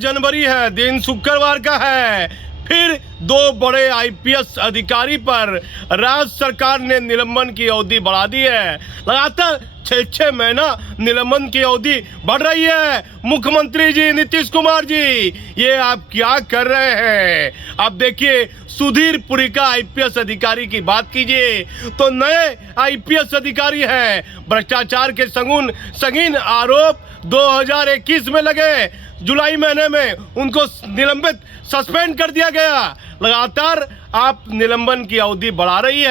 जनवरी है, दिन शुक्रवार का है। फिर दो बड़े आईपीएस अधिकारी पर राज्य सरकार ने निलंबन की अवधि बढ़ा दी है। लगातार 6 महीना निलंबन की अवधि बढ़ रही है। मुख्यमंत्री जी नीतीश कुमार जी, ये आप क्या कर रहे हैं? आप देखिए, सुधीर पुरिका आईपीएस अधिकारी की बात कीजिए तो नए आईपीएस अधिकारी हैं। भ्रष्टाचार के संगीन आरोप 2021 में लगे। जुलाई महीने में उनको निलंबित सस्पेंड कर दिया गया। लगातार आप निलंबन की अवधि बढ़ाई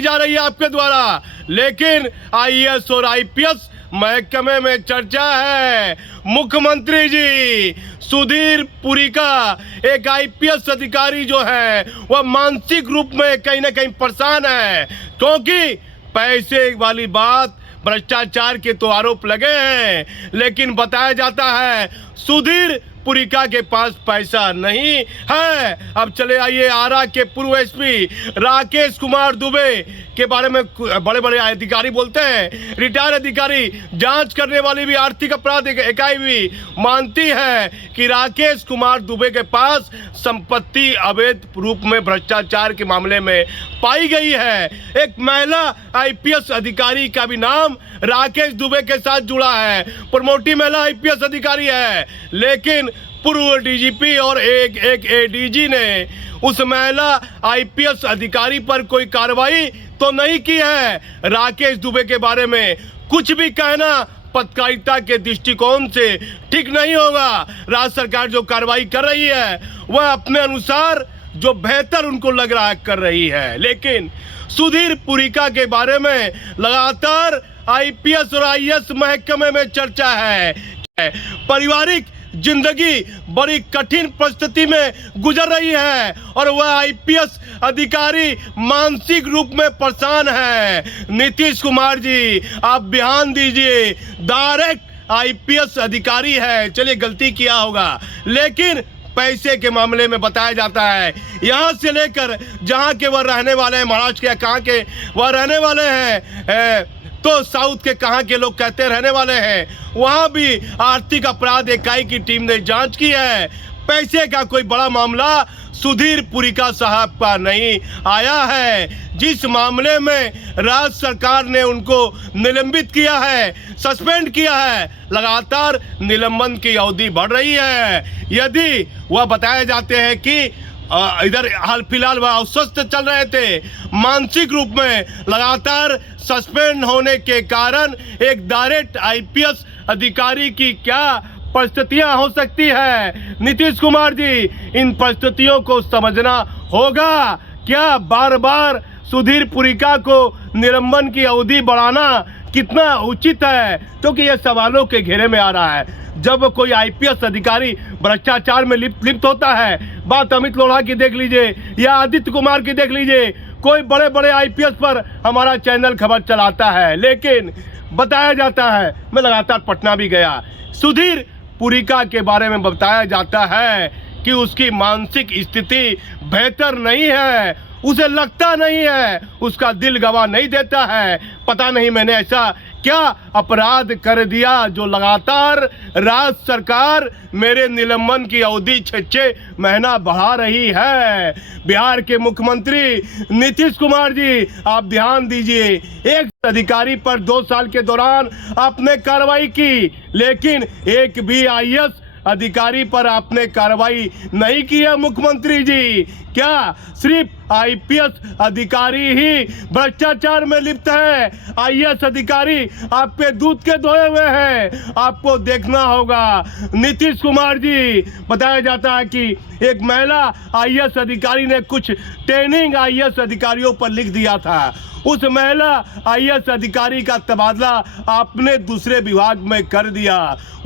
जा रही है आपके द्वारा, लेकिन आईएएस और आईपीएस महकमे में चर्चा है। मुख्यमंत्री जी सुधीर पुरिका एक आईपीएस अधिकारी जो है वह मानसिक रूप में कहीं ना कहीं परेशान है, क्योंकि पैसे वाली बात, भ्रष्टाचार के तो आरोप लगे हैं, लेकिन बताया जाता है सुधीर पुरिका के पास पैसा नहीं है। अब चले आइए, आरा के पूर्व एसपी राकेश कुमार दुबे के बारे में बड़े बड़े अधिकारी बोलते हैं। रिटायर्ड अधिकारी, जांच करने वाली भी आर्थिक अपराध इकाई भी मानती है कि राकेश कुमार दुबे के पास संपत्ति अवैध रूप में भ्रष्टाचार के मामले में पाई गई है। एक महिला आईपीएस अधिकारी का भी नाम राकेश दुबे के साथ जुड़ा है। प्रमोटी महिला आईपीएस अधिकारी है, लेकिन पूर्व डीजीपी और एक एडीजी ने उस महिला आईपीएस अधिकारी पर कोई कार्रवाई तो नहीं की है। राकेश दुबे के बारे में कुछ भी कहना पत्रकारिता के दृष्टिकोण से ठीक नहीं होगा। राज्य सरकार जो कार्रवाई कर रही है वह अपने अनुसार जो बेहतर उनको लग रहा है कर रही है, लेकिन सुधीर पुरिका के बारे में लगातार आईपीएस और आईएएस महकमे में चर्चा है। पारिवारिक जिंदगी बड़ी कठिन परिस्थिति में गुजर रही है और वह आईपीएस अधिकारी मानसिक रूप में परेशान है। नीतीश कुमार जी, आप बयान दीजिए। डायरेक्ट आईपीएस अधिकारी है, चलिए गलती किया होगा, लेकिन पैसे के मामले में बताया जाता है यहाँ से लेकर जहाँ के वह रहने वाले हैं, महाराष्ट्र के कहाँ के वह रहने वाले हैं, तो साउथ के कहाँ के लोग कहते रहने वाले हैं, वहाँ भी आर्थिक अपराध इकाई की टीम ने जांच की है। पैसे का कोई बड़ा मामला सुधीर पुरिका साहब का नहीं आया है। जिस मामले में राज्य सरकार ने उनको निलंबित किया है, सस्पेंड किया है, लगातार निलंबन की अवधि बढ़ रही है। यदि वह बताए जाते हैं कि इधर हाल फिलहाल वह अस्वस्थ चल रहे थे, मानसिक रूप में लगातार सस्पेंड होने के कारण एक डायरेक्ट आईपीएस अधिकारी की क्या परिस्थितियां हो सकती है। नीतीश कुमार जी, इन परिस्थितियों को समझना होगा। क्या बार बार सुधीर पुरिका को निलंबन की अवधि बढ़ाना कितना उचित है, क्योंकि यह सवालों के घेरे में आ रहा है। जब कोई आईपीएस अधिकारी भ्रष्टाचार में लिप्त होता है, बात अमित लोढ़ा की देख लीजिए या आदित्य कुमार की देख लीजिए, कोई बड़े बड़े आईपीएस पर हमारा चैनल खबर चलाता है, लेकिन बताया जाता है, मैं लगातार पटना भी गया, सुधीर पुरिका के बारे में बताया जाता है कि उसकी मानसिक स्थिति बेहतर नहीं है, उसे लगता नहीं है, उसका दिल गवाह नहीं देता है। पता नहीं मैंने ऐसा क्या अपराध कर दिया जो लगातार राज्य सरकार मेरे निलंबन की अवधि 6 महीना बढ़ा रही है। बिहार के मुख्यमंत्री नीतीश कुमार जी, आप ध्यान दीजिए। एक अधिकारी पर 2 साल के दौरान आपने कार्रवाई की, लेकिन एक भी आईएएस अधिकारी पर आपने कार्रवाई नहीं की है। मुख्यमंत्री जी, क्या सिर्फ आईपीएस अधिकारी ही भ्रष्टाचार में लिप्त है? आईएएस अधिकारी आप पे दूध के धोए हुए हैं, आपको देखना होगा। नीतीश कुमार जी, बताया जाता है कि एक महिला आईएएस अधिकारी ने कुछ ट्रेनिंग आईएएस अधिकारियों पर लिख दिया था। उस महिला आईएएस अधिकारी का तबादला आपने दूसरे विभाग में कर दिया।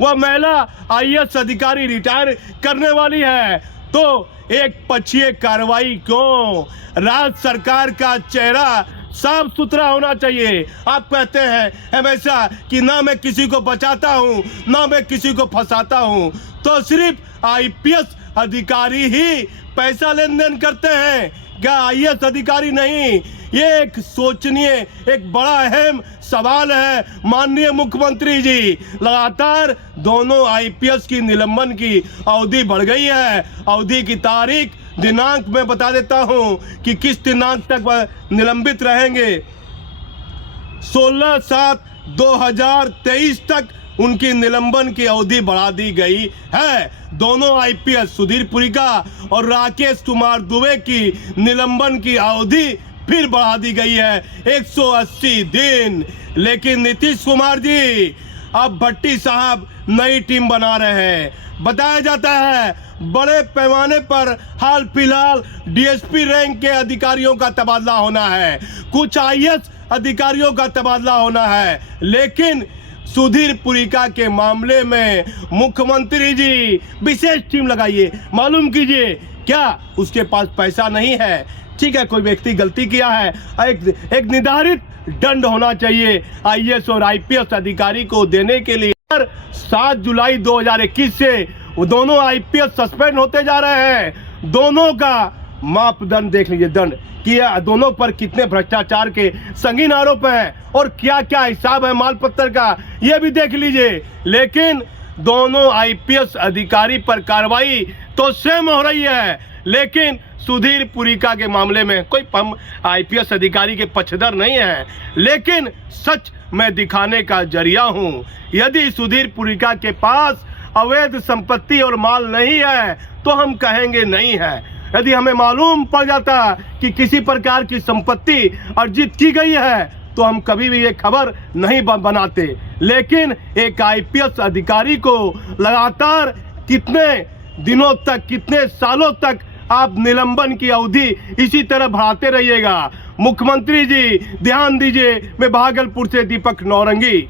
वह महिला आईएएस अधिकारी रिटायर करने वाली है, तो एक पक्षीय कार्रवाई क्यों? राज्य सरकार का चेहरा साफ सुथरा होना चाहिए। आप कहते हैं हमेशा कि ना मैं किसी को बचाता हूं, ना मैं किसी को फंसाता हूं, तो सिर्फ आईपीएस अधिकारी ही पैसा लेन देन करते हैं क्या? आईएएस अधिकारी नहीं? ये एक सोचनीय, एक बड़ा अहम सवाल है माननीय मुख्यमंत्री जी। लगातार दोनों आईपीएस की निलंबन की अवधि बढ़ गई है। अवधि की तारीख, दिनांक मैं बता देता हूं कि किस दिनांक तक वह निलंबित रहेंगे। 16/7/2023 तक उनकी निलंबन की अवधि बढ़ा दी गई है। दोनों आईपीएस सुधीर पुरिका और राकेश कुमार दुबे की निलंबन की अवधि फिर बढ़ा दी गई है 180 दिन। लेकिन नीतीश कुमार जी अब भट्टी साहब नई टीम बना रहे हैं। बताया जाता है बड़े पैमाने पर हाल फिलहाल डीएसपी रैंक के अधिकारियों का तबादला होना है, कुछ आईएएस अधिकारियों का तबादला होना है। लेकिन सुधीर पुरिका के मामले में मुख्यमंत्री जी विशेष टीम लगाइए। मालूम कीजिए, क्या उसके पास पैसा नहीं है? ठीक है, कोई व्यक्ति गलती किया है, एक निर्धारित दंड होना चाहिए आईएएस और आईपीएस अधिकारी को देने के लिए। 7 जुलाई 2021 से वो दोनों आईपीएस सस्पेंड होते जा रहे हैं। दोनों का मापदंड देख लीजिए, दंड किया, दोनों पर कितने भ्रष्टाचार के संगीन आरोप हैं और क्या क्या हिसाब है माल पत्र का, यह भी देख लीजिए। लेकिन दोनों आईपीएस अधिकारी पर कार्रवाई तो सेम हो रही है, लेकिन सुधीर पुरिका के मामले में कोई आईपीएस अधिकारी के पक्षधर नहीं है। लेकिन सच मैं दिखाने का जरिया हूं। यदि सुधीर पुरिका के पास अवैध संपत्ति और माल नहीं है तो हम कहेंगे नहीं है। यदि हमें मालूम पड़ जाता कि किसी प्रकार की संपत्ति अर्जित की गई है तो हम कभी भी ये खबर नहीं बनाते। लेकिन एक आईपीएस अधिकारी को लगातार कितने दिनों तक, कितने सालों तक आप निलंबन की अवधि इसी तरह बढ़ाते रहिएगा। मुख्यमंत्री जी ध्यान दीजिए। मैं भागलपुर से दीपक नौरंगी।